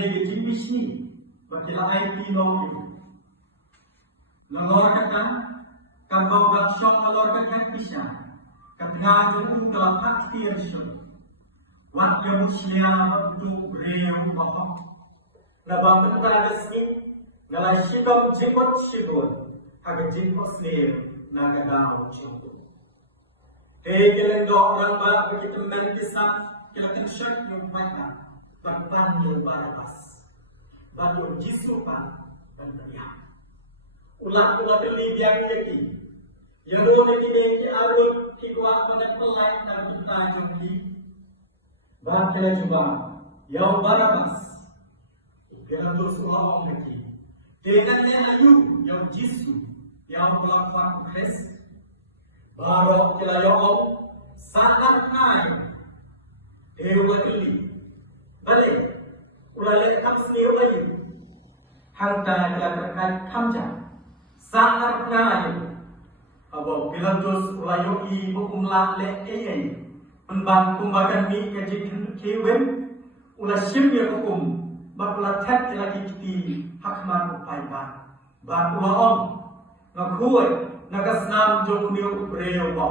hege jimbishi bakila IP no langor kata kambau bakshong ngalor kata pisha katna jung kalaphat tiansho wat muslia abdu reu bahok nabang tagasni ngalai shikam jikot shibon haga jikot slave nagadao chungu geleng do orang ba begitu men kisah kilakan syak yung baca Bakpan yung Barabas Bato Jisu pa Bandayan Ulat-ulat libiyang yaki Yang doon nagiging arod Ikwa pa nagpalay na bintayong ki Bakila juba Yung Barabas Ikirandos ulawang yaki Dengan niya ayu Yung Jisu Yung pelakwa kukres Baro kila yung Saat na Ewa kili Balik, ulai kam senior lagi. Harta dia terkait kamja. Sangat ngai. Abo bilang jos ulayo I bukum la le ayai. Menban kumbagan mi kaji kewen. Ulah simnya bukum. Bakula tet lagi kiti hakman upai ban. Ban ulah om. Ngakuai nagasnam jong niu reo ba.